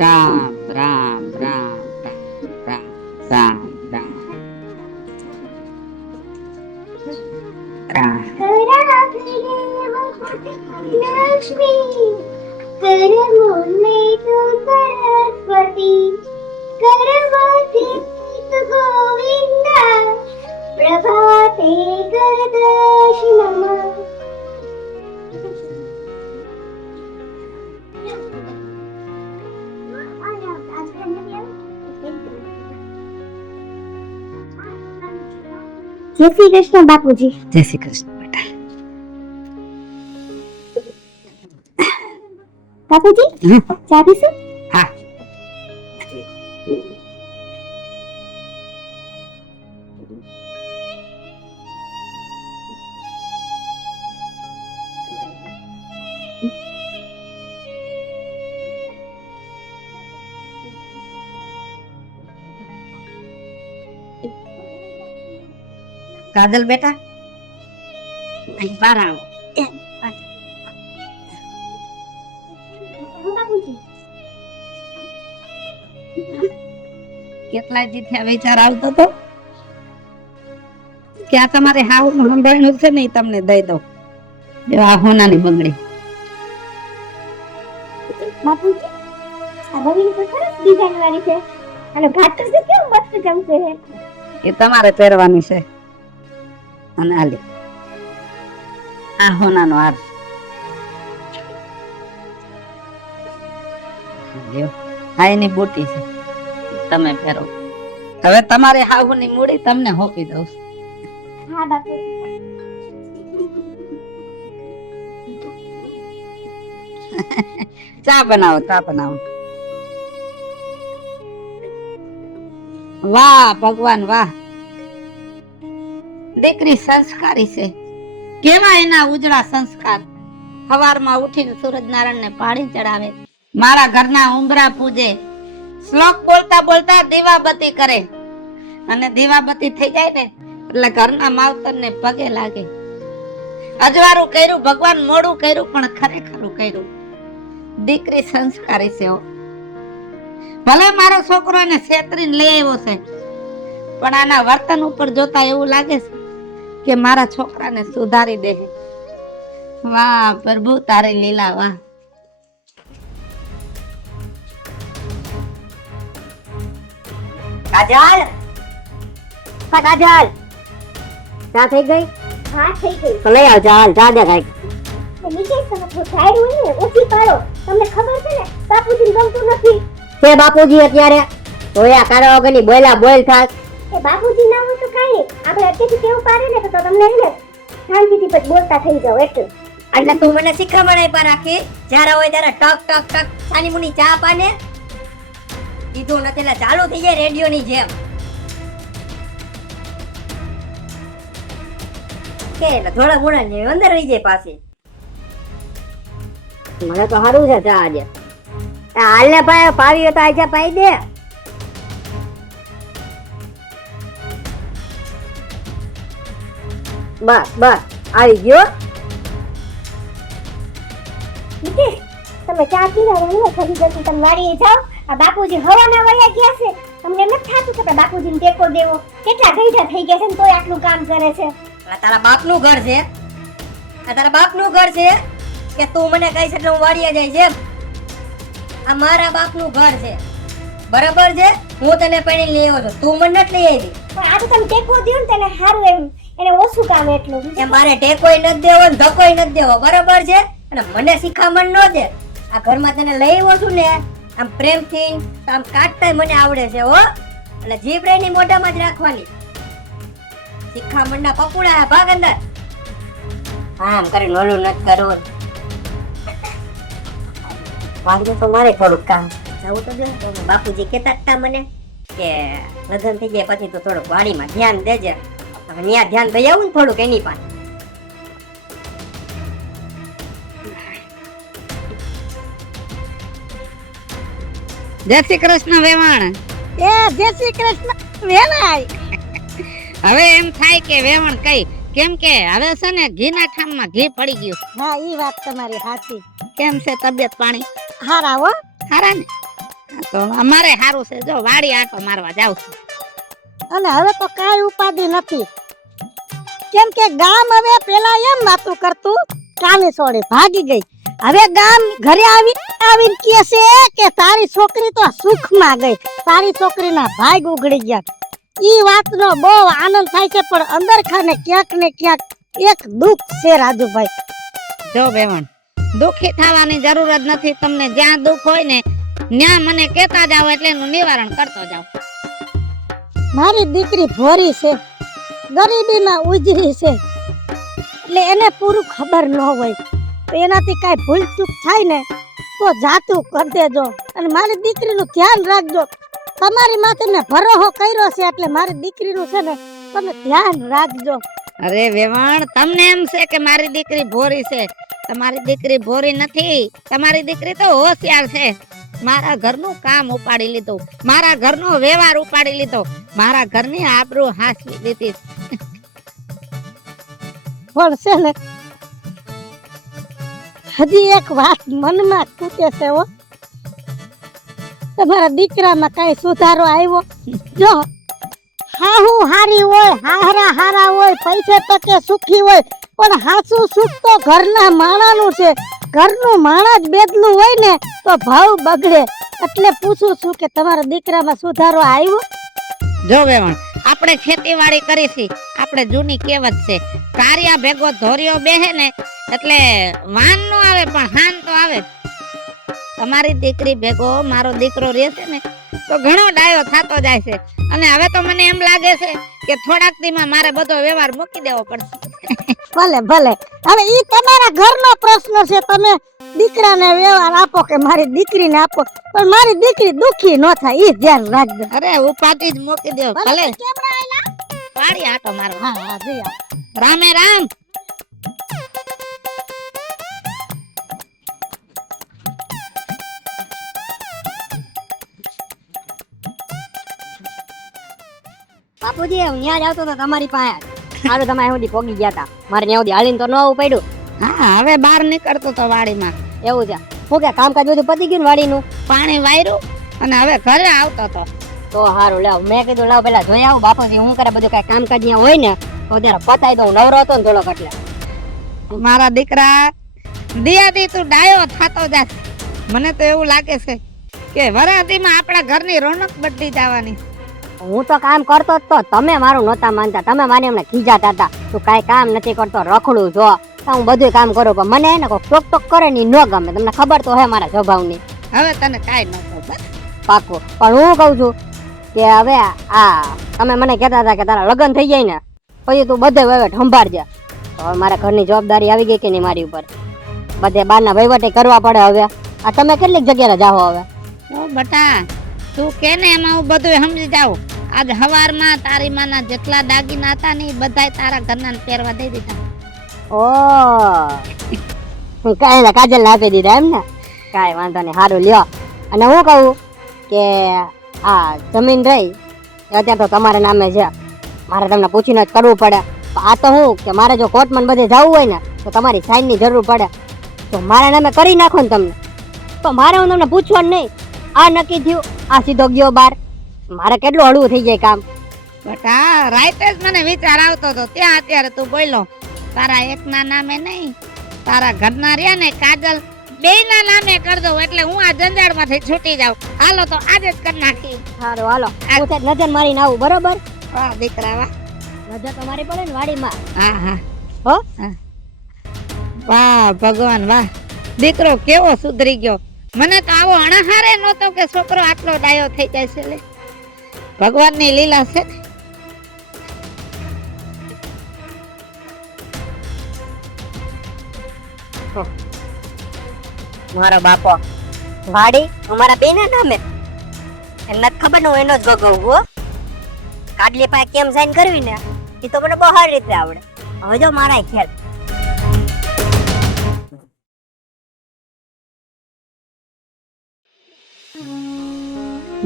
રામ રામ રામ રામ રામ રામ રામ લક્ષ્મી કરમોને તું સરસ્વતી કરમથી તું ગોવિંદા પ્રભાતે કરદર્શનમ જય શ્રી કૃષ્ણ બાપુજી. જય શ્રી કૃષ્ણ બેટા. બાપુજી ચા પીશું? હા કાજલ બેટા અહીં બહાર આવો. બાપુજી કેટલાય દી થયા વિચાર આવતો તો કે આ તમારે હાવ હંધાણું છે ને ઈ તમને દઈ દઉં. આ હોનાની બંગડી. બાપુજી આ બંગડી તો સરસ ડિઝાઇન વાળી છે અને ભાત તો કેવું મસ્ત જમશે છે. એ તમારે પહેરવાની છે. અને આ લે આ હોનાનો હાર. લ્યો આ એની બુટી છે, તમે પહેરો. હવે તમારે હાહુની મૂડી તમને હોપી દઉં. હા બાપુ. ચા બનાવો, ચા બનાવો. વાહ ભગવાન વાહ, દીકરી સંસ્કારી છે. કેવા એના ઉજળા સંસ્કાર. સવારમાં ઉઠીને સૂરજનારાયણ ને પાણી ચડાવે, મારા ઘરના ઉંબરા પૂજે, શ્લોક બોલતા બોલતા દીવાબત્તી કરે, અને દીવાબત્તી થઈ જાય ને એટલે ઘરના માવતર ને પગે લાગે. અજવાળું કર્યું ભગવાન, મોડું કર્યું પણ ખરેખરું કર્યું. દીકરી સંસ્કારી છે. ભલે મારો છોકરો એને છેતરીને લઈ આવ્યો છે, પણ આના વર્તન ઉપર જોતા એવું લાગે છે કે મારા છોકરાને સુધારી દે. વાહ પ્રભુ તારી લીલા વાહ. કાજલ, કાજલ, ચા થઈ ગઈ? હા થઈ ગઈ. તો લઈ આવ ચાલ, ચા દે કઈક. નીચે તમે તો ઝાડું ને ઓછી પાડો. તમને ખબર છે ને બાપુજીને ગમતું નથી. છે બાપુજી અત્યારે જોયા કાઢવા વગરની બોલા બોલ થાસ. એ બાપુજી ના હોય તો કાઈ નહીં. આપણે અત્યારથી કેવું પાડે ને તો તમને એને શાંતિથી પછી બોલતા થઈ જાવ એટલે. એટલે તું મને શીખવાડે પર રાખી, જ્યારે હોય ત્યારે ટક ટક ટક સાની મુની ચા પાને કીધું નથી એટલે ચાલુ થઈ જાય રેડિયો ની જેમ. કે એટલે થોડા ઘણા ને અંદર રહી જાય પાછી. મને તો સારું છે ચા આજે. હાલ ને ભાઈ પાવી તો આજે પાઈ દે. બસ બસ આવી ગયો. નીતિશ તમે ચા પીવા ને ઘડી જતી તમે વાડીએ જાઓ. આ બાપુજી હવાના વયા ગયા છે. તમને નથી થાતું કે બાપુજીને ટેકો દેવો? કેટલા ગઈઢા થઈ ગયા છે ને તોય આટલું કામ કરે છે. આ તારા બાપનું ઘર છે, આ તારા બાપનું ઘર છે કે તું મને કહીશ એટલે હું વાડીએ જઈશ એમ? આ મારા બાપનું ઘર છે, બરાબર છે? હું તને પૈણી લઈ આવ્યો છું, તું મને નથી લઈ આવી. પણ આ તો તમે ટેકો દ્યો ને તેને સારું એમ એને ઓછું કામ એટલું. એ મારે ટેકોય નથી દેવો ને ધક્કોય નથી દેવો, બરાબર છે? અને મને શિખામણ ન દે. આ ઘરમાં તને લઈ આવ્યો છું ને આમ પ્રેમથી આમ કાટતાય મને આવડે છે હો. એટલે જીભ રેની મોઢામાં જ રાખવાની. શિખામણના પકુડા ભાગ અંદર. આમ કરીને ઓલું નથી કરવું. વાંધો તો મારે થોડુંક કામ જવું તો દે. બાપુજી કહેતા હતા મને કે લગ્ન થઈ જાય પછી તો થોડુંક વાડીમાં ધ્યાન દેજે. હવે ત્યાં ધ્યાન દઈ આવું ને થોડુંક એની પાસે. જય શ્રી કૃષ્ણ વેવાણ. એ જય શ્રી કૃષ્ણ વેલાય. હવે એમ થાય કે વેવણ કઈ, કેમ કે હવે છે ને ઘીના ઠામમાં ઘી પડી ગયું. હા ઈ વાત તમારી સાચી. કેમ છે તબિયત પાણી? હારા હો. હારા ને? તો અમારે સારું છે, જો વાડી આટો મારવા જાવ છું. અને હવે તો કાંઈ ઉપાધિ નથી, કેમ કે ગામ હવે પેલા એમ વાતું કરતું કાની સોડી ભાગી ગઈ, હવે ગામ ઘરે આવીને કહે છે કે તારી છોકરી તો સુખમાં ગઈ, તારી છોકરીના ભાગ ઉઘડી ગયા. ઈ વાતનો બહુ આનંદ થાય છે, પણ અંદર ખાને ક્યાંક ને ક્યાંક એક દુઃખ છે રાજુભાઈ. જો બેવણ, દુઃખી થવાની જરૂર જ નથી. તમને જ્યાં દુઃખ હોય ને ત્યાં મને કહેતા જાવ, એટલે એનું નિવારણ કરતો જાવ. મારી દીકરી ભોરી છે, ગરીબીમાં ઉજરી છે, એટલે એને પૂરું ખબર ન હોય, તો એનાથી કાંઈ ભૂલ ચૂક થાય ને તો જાતું કરી દેજો, અને મારી દીકરીનું ધ્યાન રાખજો. તમારી માથે મેં ભરોસો કર્યો છે, એટલે મારી દીકરીનું છે ને તમે ધ્યાન રાખજો. અરે વેવણ, તમને એમ છે કે મારી દીકરી ભોરી છે? તમારી દીકરી ભોરી નથી, તમારી દીકરી તો હોશિયાર છે. મારા ઘરનું કામ ઉપાડી લીધું, મારા ઘરનો વ્યવહાર ઉપાડી લીધો, મારા ઘરની આબરૂ હાંસવી દીધી. પણ છે ને હજી એક વાત મનમાં ખૂટે છે હો, તમારા દીકરામાં કઈ સુધારો આવ્યો? જો હાહુ હારી હોય, હાહરા હારા હોય, પૈસે તકે સુખી હોય, પણ હાસુ સુખ તો ઘરના માણાનું છે. ઘરનું માણા જ બેદલું હોય ને તો ભાવ બગડે. એટલે પૂછું છું કે તમારા દીકરામાં સુધારો આવ્યો? જો વેવણ, આપણે ખેતીવાડી કરી છે, આપણે જૂની કહેવત છે, કારિયા ભેગો ધોરિયો બેહે ને એટલે વાન નો આવે પણ હાન તો આવે. તમારી દીકરી ભેગો મારો દીકરો રહેશે ને તો ઘણો ડાયો થતો જાય છે, અને હવે તો મને એમ લાગે છે કે થોડાક દીમાં મારે બધો વ્યવહાર મૂકી દેવો પડશે. ભલે ભલે, હવે ઈ તમારા ઘરનો પ્રશ્ન છે, તમે દીકરાને વ્યવહાર આપો કે મારી દીકરીને આપો, પણ મારી દીકરી દુખી ન થાય ઈ ધ્યાન રાખજો. અરે ઉપાટી જ મૂકી દેવો. ભલે કેમડા આયલા? વાડી આટો મારો. હા હા જઈ આવ. રામે રામ. બાપુજી હું ત્યાં જ આવતો હતો તમારી પાસે. સારું તમે અહીં સુધી પોગી ગયા હતા, મારે ત્યાં સુધી હાલીને તો ન આવવું પડ્યું. હા, હવે બહાર નીકળતો તો વાડીમાં. એવું છે? શું કે કામકાજ બધું પતી ગયું ને વાડીનું? પાણી વાયરું અને હવે ઘરે આવતો તો. તો સારું, લાવ મેં કીધું લાવ પેલા જોઈ આવું બાપુજી હું કરે બધું કઈ કામકાજ અહીંયા હોય ને તો ત્યારે પતાઈ દઉં. નવરો હતો ને થોડોક એટલે. મારા દીકરા દિયાદી તું ડાયો થતો જા. મને તો એવું લાગે છે કે વરાતીમાં આપણા ઘરની રોનક બદલી જવાની. હું તો કામ કરતો જ તો, તમે મારું નહોતા માનતા. તમે માને એમને ખીજાતા હતા તું કાંઈ કામ નથી કરતો, રખડું જો. હું બધું કામ કરું પણ મને એને કોઈ ટોક ટોક કરે ને ન ગમે. તમને ખબર તો હે મારા સ્વભાવની. હવે તને કાંઈ ન ખબર. પાકું. પણ હું કહું છું કે હવે આ તમે મને કહેતા હતા કે તારા લગ્ન થઈ જાય ને પછી તું બધે વહીવટ સંભાળજે. તો હવે મારા ઘરની જવાબદારી આવી ગઈ કે નહીં મારી ઉપર? બધે બહારના વહીવટે કરવા પડે. હવે આ તમે કેટલીક જગ્યાએ જાઓ? હવે ઓ બટા, તું કે ને એમાં હું બધું સમજી જાઉં. આજ હવારમાં તારી માના જેટલા દાગીના હતા ને બધાય તારા ઘરના પહેરવા દઈ દીધા. ઓ હું કાંઈ કાજલ ને આપી દીધા એમ ને? કાંઈ વાંધો નહીં, સારું લ્યો. અને હું કહું કે આ જમીન રહી અત્યારે તો તમારા નામે છે, મારે તમને પૂછીને જ કરવું પડે. આ તો હું કે મારે જો કોર્ટમાં બધે જવું હોય ને તો તમારી સાઈનની જરૂર પડે, તો મારા નામે કરી નાખો ને તમને. તો મારે હું તમને પૂછવાનું નહીં, આ નક્કી થયું, આ સીધો ગયો બાર. મારે કેટલું હળવું થઈ જાય કામ. બટા રાઈતે જ મને વિચાર આવતો હતો, ત્યાં અત્યારે તું બોલ્યો તારા એકના નામે નહીં, તારા ઘરના રહ્યા ને કાજલ બેયના નામે કરી દઉં એટલે હું આ જંજાળમાંથી છૂટી જાઉં. હાલો તો આજે જ કરી નાખી. સારું હાલો, હું છે નજર મારીને આવું. બરોબર? વાહ દીકરા વાહ. નજર તો મારી પડે ને વાડીમાં. હા હા હો વાહ ભગવાન વાહ, દીકરો કેવો સુધરી ગયો. મને તો આવો અણહારે નહોતો કે છોકરો આટલો ડાયો થઈ જાય છે. લે ભગવાનની લીલા છે. મારો બાપો વાડી અમારા બેના નામે એને ખબર ને હું એનો જ ગગવું. કાડલી પાસે કેમ સાઈન કરવી ને એ તો મને બહુ સારી રીતે આવડે. હવે જો મારા ખેલ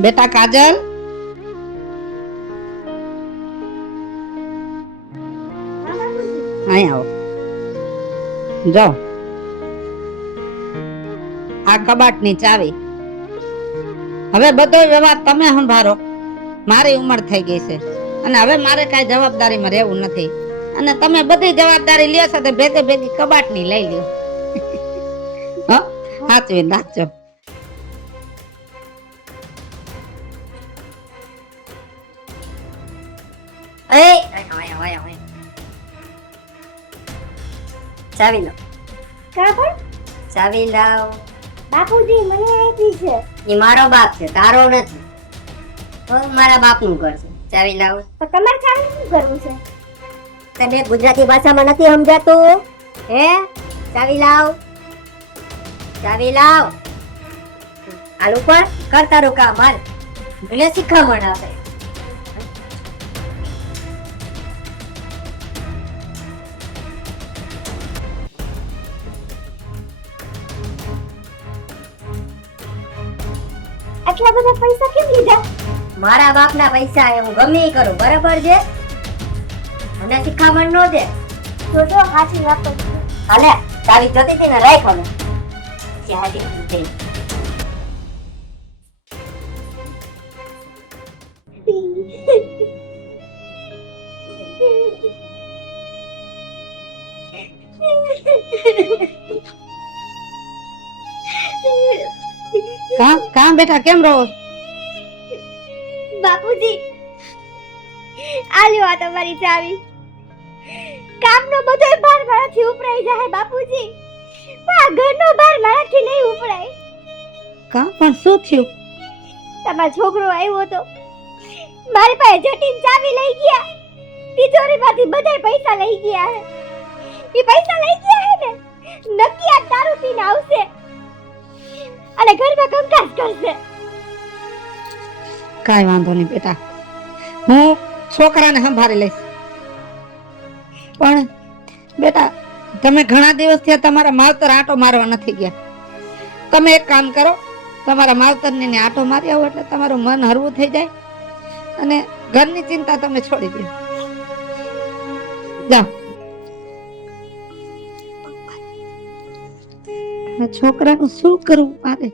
બેટા કાજલ, અહીં આવો. જો આ કબાટની ચાવી, હવે બધો વ્યવહાર તમે સંભાળો. મારી ઉંમર થઈ ગઈ છે અને હવે મારે કાંઈ જવાબદારીમાં રહેવું નથી. અને તમે બધી જવાબદારી લ્યો છો તો ભેગે ભેગી કબાટની લઈ લ્યો. હો, સાચવી નાખજો. ચાવી લો, કા પણ ચાવી લાવ. બાપુજી મને આપી છે. એ મારો બાપ છે, તારો નથી. તો મારા બાપનું ઘર છે. ચાવી લાવ. તો તમારે ચાવી શું કરવું છે? તને ગુજરાતી ભાષામાં નથી સમજાતું? હે, ચાવી લાવ, ચાવી લાવ. હાલ ઉપર કર તારું કામ. હાલ, મને શીખામણ આપે. આટલા બધા પૈસા કેમ લીધા? મારા બાપના પૈસા એ હું ગમે ઈ કરું, બરાબર છે? મને શીખામણ ન દે. જોજો હાચી વાપર. હાલે, ચાવી જોતી હતી ને, રાખ હવે. ચાવી દે. કાં બેટા કેમ રહો? બાપુજી આ લ્યો આ તમારી ચાવી. કામનો બધોય ભાર મારાથી ઉપરાઈ જાય બાપુજી, પણ આ ઘરનો ભાર મારાથી નહીં ઉપરાય. કાં પણ શું થયું? તમારો છોકરો આવ્યો તો મારી પાસે જટીન ચાવી લઈ ગયા. તિજોરીમાંથી બધાય પૈસા લઈ ગયા હે. એ પૈસા લઈ ગયા હે ને, નક્કી આ દારૂ પીને આવશે અને ઘરમાં કંકાસ કરશે. કાંઈ વાંધો નહીં બેટા, હું છોકરાને સંભાળી લઈશ. પણ બેટા, તમે ઘણા દિવસથી તમારા માવતર આંટો મારવા નથી ગયા. તમે એક કામ કરો, તમારા માવતરને ને આંટો મારી આવો એટલે તમારું મન હળવું થઈ જાય અને ઘરની ચિંતા તમે છોડી દો. જાઓ. છોકરાનું શું કરવું મારે?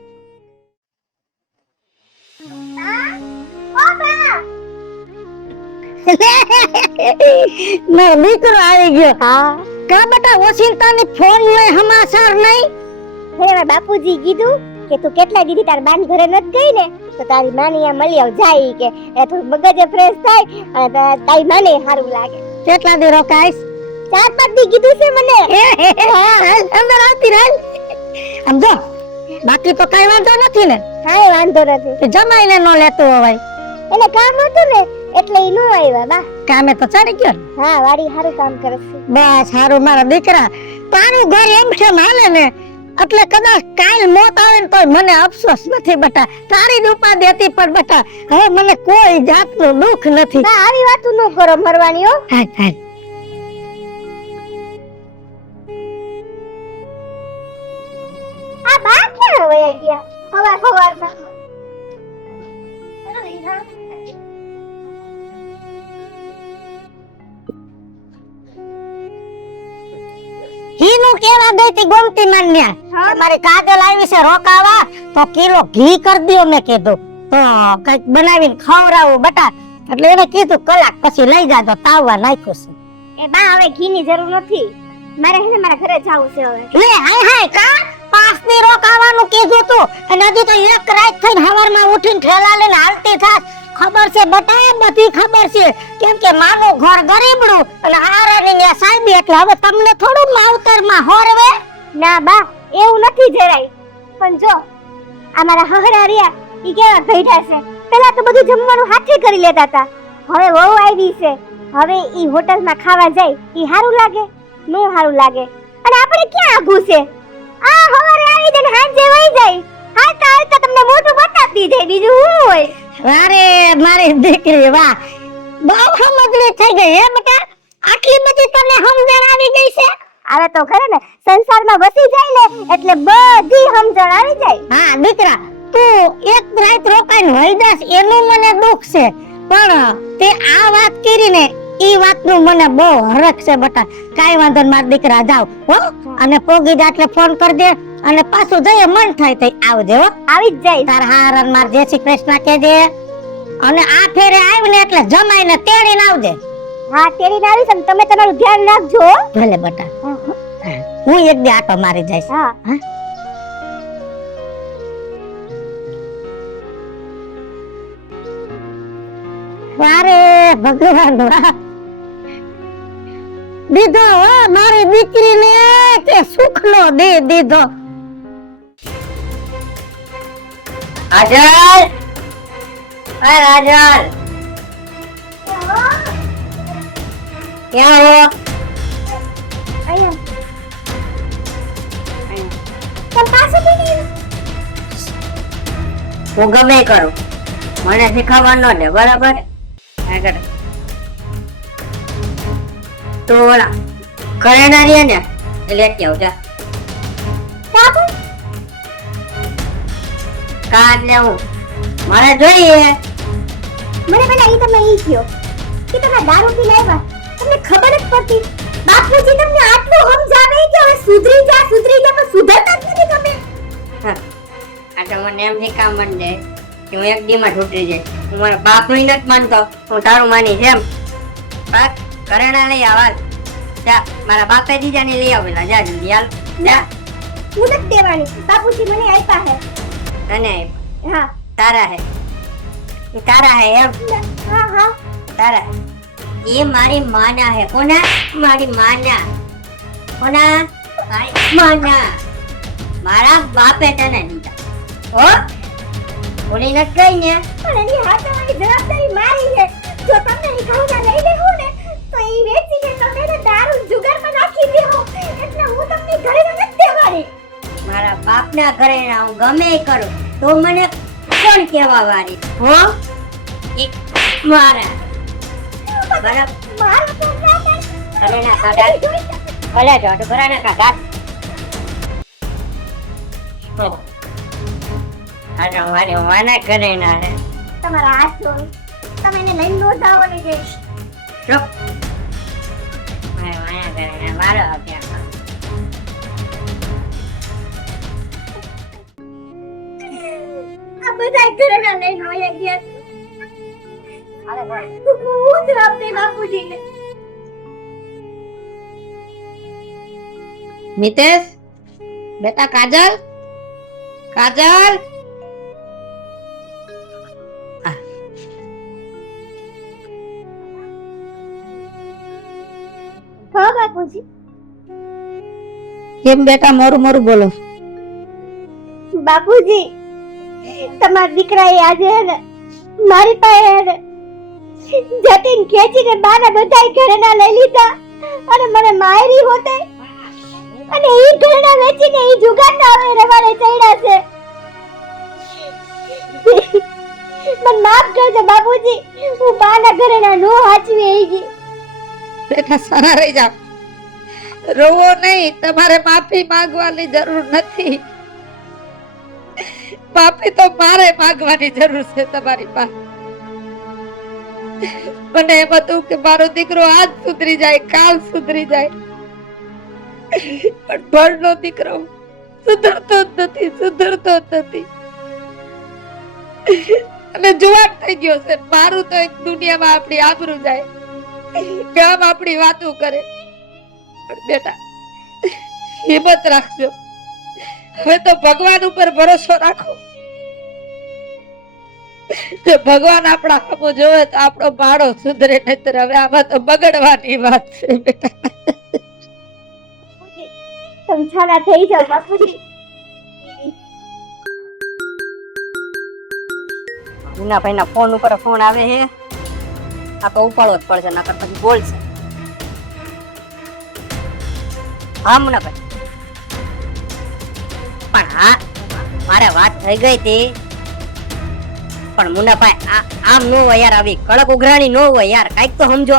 મારો દીકરો આવી ગયો. કા બેટા ઓશિંતાની ફોન નહીં, સમાચાર નહીં? હે બાપુજી કીધું કે તું કેટલા દીદી તાર બાન ઘરે નથી ગઈ ને, તો તારી માની આ મળી આવ જાય કે એ થોડું મગજ ફ્રેશ થાય અને તારી માને સારું લાગે. કેટલા દી રોકાઈશ? 4-5 દી કીધું છે મને. અંદર આવતી રહે. આમ જો, બાકી તો કઈ વાંધો નથી ને? કાંઈ વાંધો નથી. જમાઈને નો લેતો હોય. એને કામ હતું ને એટલે ઈ નો આવ્યા. બા કામે તો ચડી ગયો ને? હા, વાડી સારું કામ કરે છે. બસ સારું મારા દીકરા. તારું ઘર એમ કેમ હાલે ને, એટલે કદાચ કાલ મોત આવે ને તોય મને અફસોસ નથી બેટા. તારી જ ઉપાધિ હતી પણ બેટા હવે મને કોઈ જાતનું દુઃખ નથી. બા આવી વાતો નો કરો મરવાની હો. હાય હાય. આ બા ક્યાં વયા ગયા સવારમાં? ઘીનું કેવા દેતી ગોમતી માન્યા મારી કાજલ આવી છે રોકાવા તો કિલો ઘી કરી દ્યો મેં કીધું તો કઈક બનાવીને ખવડાવું બેટા. એટલે એને કીધું કલાક પછી લઈ જાજો, તાવવા નાખ્યું છે. એ બા હવે ઘીની જરૂર નથી, મારે હે ને મારા ઘરે જાવું છે હવે. લે હાય હાય કા 5 દી રોકાવાનું કીધું તું અને હજી તો એક રાત થઈને હવારમાં ઉઠીને ઠેલા લઈને હાલતી થાત. ખબર છે બટા, બધી ખબર છે, કેમ કે માનું ઘર ગરીબડું અને હારાની ને સાહેબી એટલે હવે તમને થોડું માવતરમાં હોરવે. ના બા એવું નથી જરાય. પણ જો આ મારા હહરા રહ્યા ઈ કેવા ગઈઢા છે. પેલા તો બધું જમવાનું હાથે કરી લેતા હતા, હવે વહુ આવી છે, હવે ઈ હોટલમાં ખાવા જાય ઈ હારું લાગે? નો હારું લાગે. અને આપણે ક્યાં આઘું છે? આ હવારે આવી દે ને હાંજે વઈ જાય. હાલતા હાલતા તમને મોઢું બતાવતી જાય, બીજું શું હોય? અરે મારી દીકરી વાહ, બહુ સમજણી થઈ ગઈ હે બેટા. આટલી બધી તને સમજણ આવી ગઈ છે? હવે તો ખરે ને સંસારમાં વસી જાય ને એટલે બધી સમજણ આવી જાય. હા દીકરા, તું એક રાત રોકાઈને વઈ જાસ એનું મને દુઃખ છે, પણ તે આ વાત કરી ને ઈ વાતનું મને બહુ હરખ છે બેટા. કાઈ વાંધો નહીં મારા દીકરા, જાવ હો. અને પોગી જા એટલે ફોન કરી દે, અને પાછું જઈએ મન થાય તો આવજે હો. આવી જ જાય. તાર હારન માર જય શ્રી કૃષ્ણ કહેજે. અને આ ફેરે આવીને એટલે જમાઈને તેડીને આવજે. હા તેરી નારી છે ને તમે તમારું ધ્યાન રાખજો હો. ભલે બટા. હું એક દી આટો મારી જઈશ. હા વારે ભગવાન વાહ. દીધો હો મારી દીકરીને કે સુખનો દે દીધો. રાજલ, આ રાજલ, ક્યાં હો? અહીંયા તમે પાછું બની હું ગમે એ કરું, મને શીખવવાનો ને બરાબર. આગળ તો ઓલા ઘરેણા રહ્યા ને એ લેતી આવજા. બાપુ કાઢ લેવું મારે જોઈએ. મને પેલા ઈ તમે ઈ કયો કે તમે દારૂ પીને આવ્યા તમને ખબર જ પડતી. બાપુજી તમને આટલું સમજાવે કે હવે સુધરી જા પણ સુધરતા જ નથી તમે. હા, આ તો મને એમ થી કામ મંડે કે હું એક દી માં છૂટી જાય. હું મારા બાપ નું નથી માનતો, હું તારું માનીશ એમ. બાપ ઘરેણા લઈ આવાલ જા, મારા બાપે દીધા ને લઈ આવેલા. જા જલ્દી હાલ જા. હું નથી દેવાની, બાપુજી મને આપ્યા હે. તને હા તારા હે, એ તારા હે એમ. હા હા તારા એ મારી માના હે. કોના? મારી માના. કોના? મારી માના. મારા બાપે તને દીધા હો. ભૂલી નથી ગઈ ને? પણ એની હાથવાની જવાબદારી મારી છે. જો તમને ઈ ઘઉંના લઈ લેવું ને તો ઈ વેચીને તમે એને દારૂ જુગારમાં નાખી દેહો. એટલે હું તમને ઘરે નથી દેવાની. મારા બાપના ઘરે ના હું ગમે એ કરું તો મને કોણ કહેવા વાળી હો? એ મારા બરાબર. મારો તો ના ઘરેણા કાઢા. ભલે જો તો ઘરેણા કાઢા. હો આ તો મારી માના ઘરેણા હે. તમારા હાથ જોડું. તમે એને લઈને નો જાઓ ને જઈશ. ચૂપ. મારી માના ઘરેણા મારો ત્યાં. આ બધા ઘરેણા લઈને વયા ગયા. અરે ભાઈ હું જવાબ દે બાપુજીને. મિતેશ બેટા, કાજલ, કાજલ. હા બાપુજી. કેમ બેટા મોરું મોરું બોલો? બાપુજી તમારા દીકરાએ આજે હે ને મારી પાસે હે ને જતીન ખેંચીને બાના બધાય ઘરેણા લઈ લીધા અને મને મારી હોતે અને ઈ ઘરેણા વેચીને ઈ જુગારના હવે રવાડે ચડ્યા છે. મને માફ કરજો બાપુજી, હું બાના ઘરેણા નો હાચવી આવી ગઈ. બેટા સારા રહી જાઓ, રોવો નહીં. તમારે માફી માંગવાની જરૂર નથી. માફી તો મારે માંગવાની જરૂર છે તમારી પાસે. મને એમ હતું કે મારો દીકરો આજ સુધરી જાય, કાલ સુધરી જાય, પણ ભણનો દીકરો સુધરતો જ નથી. અને જુવાન થઈ ગયો છે. મારું તો એક દુનિયામાં આપણી આબરૂ જાય, ગામ આપણી વાતો કરે. પણ બેટા હિંમત રાખજો. હવે તો ભગવાન ઉપર ભરોસો રાખો. જો ભગવાન આપણા સામુ જોવે તો આપણો ભાડો સુધરે, નહીતર હવે આમાં તો બગડવાની વાત છે બેટા. તમે છાના થઈ જાઓ બાપુજી. મુન્નાભાઈ ના ફોન ઉપર ફોન આવે છે. આ તો ઉપાડવો જ પડશે, નકર પછી બોલશે. હા મુન્નાભાઈ, પણ હા મારે વાત થઈ ગઈ હતી. પણ મુન્નાભાઈ આમ નો હોય યાર, આવી કડક ઉઘરાણી નો હોય યાર, કઈક તો સમજો.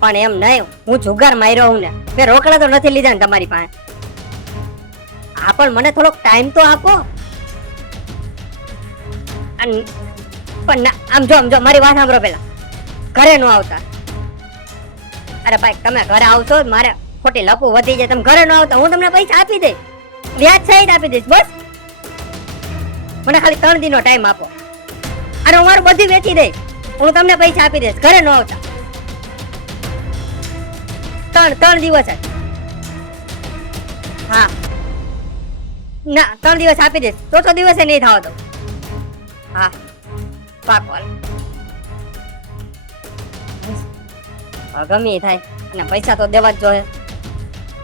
પણ એમ નહીં, હું જુગાર માર્યો હું ને, મેં રોકડા તો નથી લીધા ને તમારી પાસે. હા પણ મને થોડોક ટાઈમ તો આપો. પણ આમ જો મારી વાત સાંભળો પેલા. ઘરે નો આવતા. અરે ભાઈ તમે ઘરે આવશો, મારે ખોટી લપુ વધી જાય. તમે ઘરે ન આવતા હું તમને પૈસા આપી દઈશ, વ્યાજ સહિત આપી દઈશ. બસ મને ખાલી 3 દિનનો ટાઈમ આપો અને હું મારું બધું વેચી દઈશ. હું તમને પૈસા આપી દઈશ, ઘરે ન આવતા. 3 દિવસ જ. હા ના 3 દિવસ આપી દઈશ, ચોથો દિવસે નહીં થાવ તો. હા પાકો. ગમે ઈ થાય અને પૈસા તો દેવા જ જોઈએ.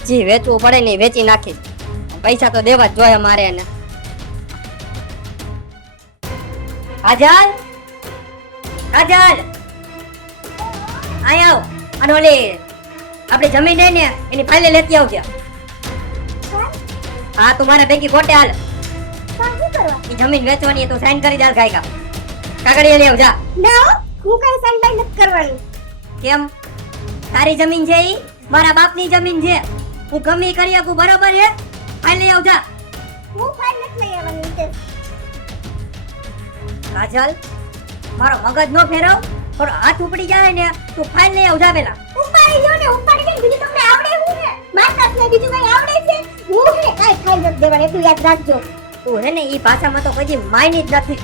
જે વેચવું પડે ને ઈ વેચી નાખી, પૈસા તો દેવા જ જોઈએ મારે. એને કાજલ, કાજલ આય આવ. અને ઓલી આપણી જમીન હે ને એની ફાઇલે લેતી આવજે. હા તું મારા ભેગી કોટે હાલ. શું કરવા? ઈ જમીન વેચવાની તો સાઈન કરી દે ગાયકા. કાગળિયા લઈ આવ જા. ના હો, હું કઈ સાઈન નથી કરવાની. કેમ? તારી જમીન છે ઈ મારા બાપની જમીન છે. હું ગમે ઈ કરી શકું, બરાબર છે? ફાઇલ લઈ આવ જા. હું ફાઈલ નથી લઈ આવવાની તે. કાજલ મારો મગજ નો ફેરવ, થોડો હાથ ઉપડી જાય ને તું ફાઇલ લઈ આવ જા પેલા. ઉપાડી લ્યો ને, ઉપાડી દે. બીજું તમને આવડે હું ને? મારા ને બીજું કઈ આવડે છે? હું હે કાઈ ખાઈ નથી દેવાની, એટલું યાદ રાખજો. તું હે ને ઈ ભાષામાં તો કદી માયની જ નથી.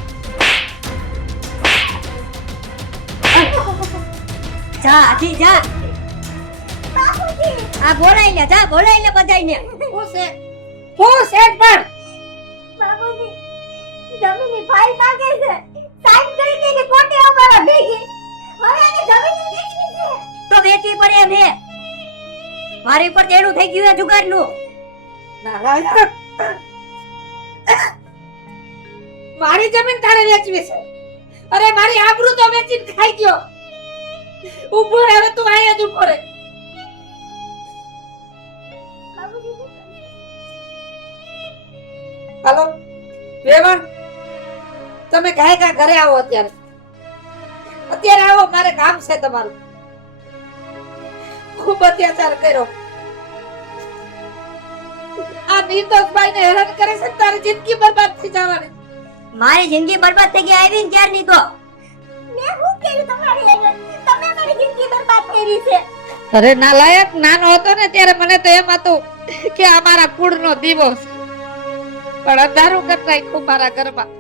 જા જી જા. બાપુજી, આ બોલાઈ લે, જા બોલાઈ લે બધાયને. હું શેઠ પણ બાપુજી, જમીનની ફાઈલ માંગે છે. સાઈન કરી દે કે કોટે અમારા ભેગી. હવે આને જમીન વેચવી છે. તો વેચવી પડે એમ હે. મારી ઉપર દેણું થઈ ગયું હે જુગારનું. મારી જમીન તારે વેચવી છે? અરે મારી આબરૂ તો વેચીને ખાઈ ગયો. ઉભો રહે, હવે તું અહીંયા જ ઉભો રહે. બાપુજી, શું કરે? હાલો વેવણ, તમે કાંઈ ઘરે આવો. અત્યારે આવો, મારે કામ છે તમારું. ખૂબ અત્યાચાર કર્યો. આ નિર્દોષભાઈ ને હેરાન કરે છે, તારી જિંદગી બરબાદ થઈ જવાની. મારી જિંદગી બરબાદ થઈ ગઈ આવી ને ત્યારની તો. મેં શું કર્યું તમારી આગળ? તમે મારી જિંદગી બરબાદ કરી છે. અરે નાલાયક, નાનો હતો ને ત્યારે મને તો એમ હતું કે આ મારા કુળનો દીવો છે, પણ અંધારું કરી નાખ્યું મારા ઘરમાં.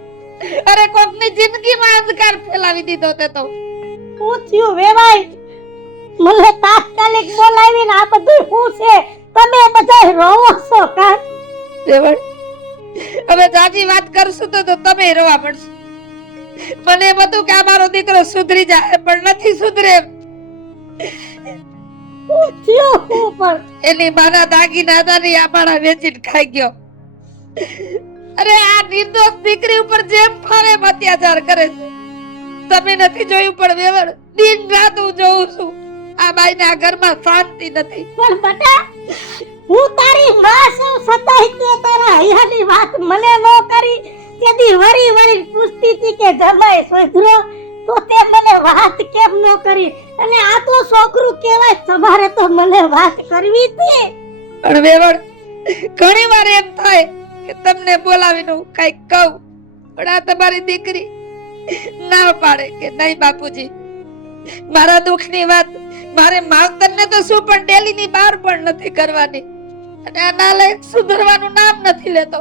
અરે કોકની જિંદગીમાં અંધકાર ફેલાવી દીધો તે તો. શું થયું વેવાય? મને તાત્કાલિક બોલાવીને આ બધું શું છે? તમે બધા રોવો છો કા? દેવળ, હવે જાજી વાત કરશું તો તમે રોવા પડશે. મને એમ હતું કે આ મારો દીકરો સુધરી જાય, પણ નથી સુધરે. શું થયું? હું પણ એની માના દાગીના હતા ને આ મારા વેચીને ખાઈ ગયો. અરે આ નિર્દોષ દીકરી ઉપર જેમ ફાવે એમ અત્યાચાર કરે છે. તમે નથી જોયું પણ વેવળ, દિન રાત હું જોઉં છું. આ બાઈના ઘરમાં શાંતિ નથી. પણ બટા, હું તારી માં છું, છતાંય તે તારા હૈયાની વાત મને ન કરી. તેથી વરી વરી પૂછતી હતી કે જમાઈ સુધરો, તો તે મને વાત કેમ ન કરી? અને આ તો છોકરું કહેવાય, તમારે તો મને વાત કરવી હતી. પણ વેવળ, ઘણી વાર એમ થાય કે તમને બોલાવીને હું કઈક કહું, પણ આ તમારી દીકરી ના પાડે કે નહીં બાપુજી, મારા દુઃખની વાત મારે માવતરને તો શું પણ ડેલીની બહાર પણ નથી કરવાની. અને આ નાલાયક સુધરવાનું નામ નથી લેતો.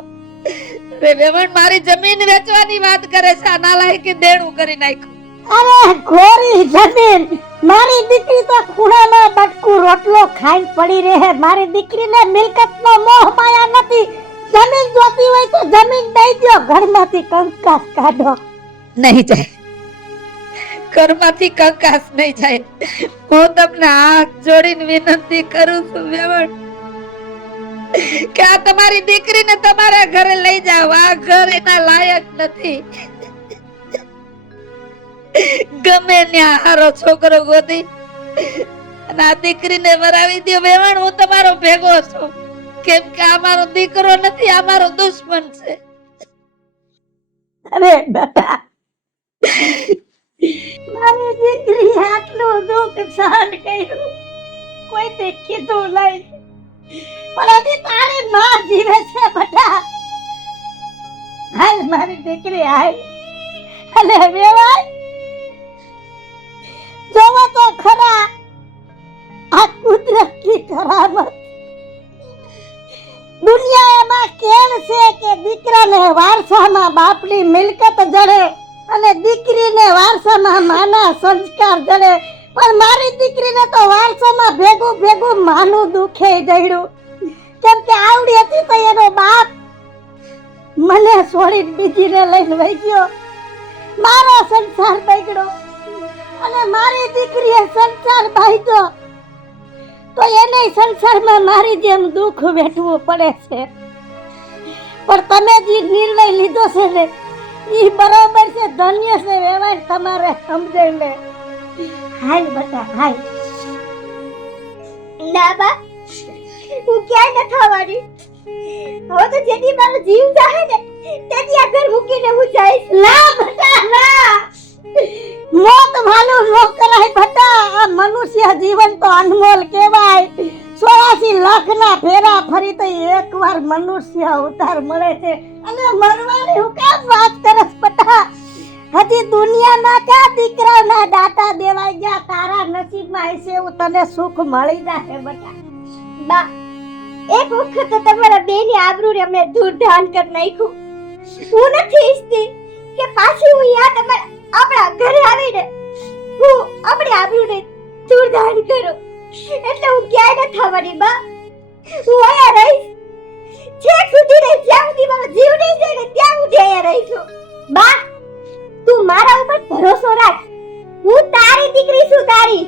અરે વેવણ, મારી જમીન વેચવાની વાત કરે છે. આ નાલાયકે દેણું કરી નાખ્યું. અરે ઘોરી જમીન! મારી દીકરી તો ખૂણામાં બટકું રોટલો ખાઈને પડી રહે. મારી દીકરીને મિલકતનો મોહ માયા નથી. જમીન જોતી હોય તો જમીન દઈ દો, ઘરમાંથી કંકાસ કાઢો. નહીં જાય, ઘરમાંથી કંકાસ નહીં જાય. હું તમને હાથ જોડીને વિનંતી કરું છું વેવણ, કે આ તમારી દીકરીને તમારા ઘરે લઈ જાઓ. આ ઘર એના લાયક નથી. ગમે ત્યાં હારો છોકરો ગોતી અને આ દીકરીને મરાવી દો. વેવણ, હું તમારો ભેગો છું, કેમ કે આ મારો દીકરો નથી, આ મારો દુશ્મન છે. અરે બેટા, મારી દીકરી આટલું દુઃખ સહન કર્યું, કોઈ તે કીધું નહીં. પણ હજી તારી માં જીવે છે બેટા. હાલ મારી દીકરી હાલ. અને વેવાય, જોવો તો ખરા, આ કુદરત કી કરામત. દુનિયામાં કેમ છે કે દીકરાને વારસામાં બાપની મિલકત જડે અને દીકરીને વારસામાં માના સંસ્કાર જડે, પણ મારી દીકરીને તો વારસામાં ભેગું ભેગું માનું દુખે જડ્યું. કેમ કે આવડી હતી તો એનો બાપ મને છોડીને બીજીને લઈને વહી ગયો. મારો સંસાર બગડ્યો અને મારી દીકરીએ સંસાર બાંધ્યો તો એને સંસારમાં મારી જેમ દુઃખ વેઠવું પડે છે. પણ તમે જે નિર્ણય લીધો છે ને ઈ બરોબર છે, ધન્ય છે. વેવાય તમારે સમજાય લે. હાલ બેટા હાલ. ના બા, હું ક્યાંય ન થવાની. હવે તો જેથી મારો જીવ જાય ને તેથી આ ઘર મૂકીને હું જઈશ. ના બેટા ના, મોત માલુમ ન કરાય બેટા. આ મનુષ્ય જીવન તો અનમોલ કહેવાય. 84 લાખના ફેરા ફરી તો એકવાર મનુષ્ય અવતાર મળે છે અને મરવાની હું કેમ વાત કરસ બેટા? હજી દુનિયાના ક્યાં દીકરાના દાતા દેવાઈ ગયા? તારા નસીબમાં હશે એવું તને સુખ મળી જશે બેટા. બા, એક વખત તો તમારા બેની આબરૂને અમે દૂરધાન કરી નાખ્યું. હું નથી ઈચ્છતી કે પાછી હું યા તમારા આપણા ઘરે આવીને હું આપણી આબરૂને દૂરધાન કરું. એટલે હું ક્યાંય ન થવાની બા. હું અહીંયા રહીશ, છેક સુધી રહીશ, જ્યાં સુધી મારો જીવ નહીં જાય ને ત્યાં સુધી અહીંયા રહીશું. બા, તું મારા ઉપર ભરોસો રાખ. હું તારી દીકરી છું, તારી.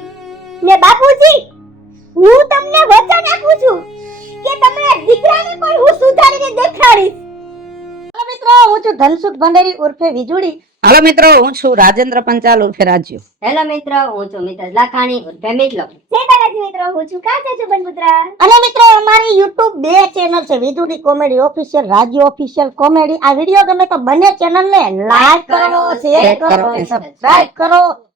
ને બાપુજી, હું તમને વચન આપું છું કે તમારા દીકરાને પણ હું સુધારીને દેખાડીશ. હાલો મિત્રો, હું છું ધનસુખ ભંડેરી ઉર્ફે વીજળી. હાલો મિત્રો, હું છું રાજેન્દ્ર પંચાલ ઉર્ફે રાજ્યો. હેલો મિત્ર, હું છું મિતેશ લાખાણી ઉર્ફે મિતલો. જય માતાજી મિત્રો, હું છું કાચા સુબનપુત્રા. અને મિત્રો અમારી YouTube 2 ચેનલ છે, વીજળી કોમેડી ઓફિશિયલ, રાજ્ય ઓફિશિયલ કોમેડી. આ વિડિયો ગમે તો બંને ચેનલ ને લાઈક કરો, શેર કરો, સબસ્ક્રાઇબ કરો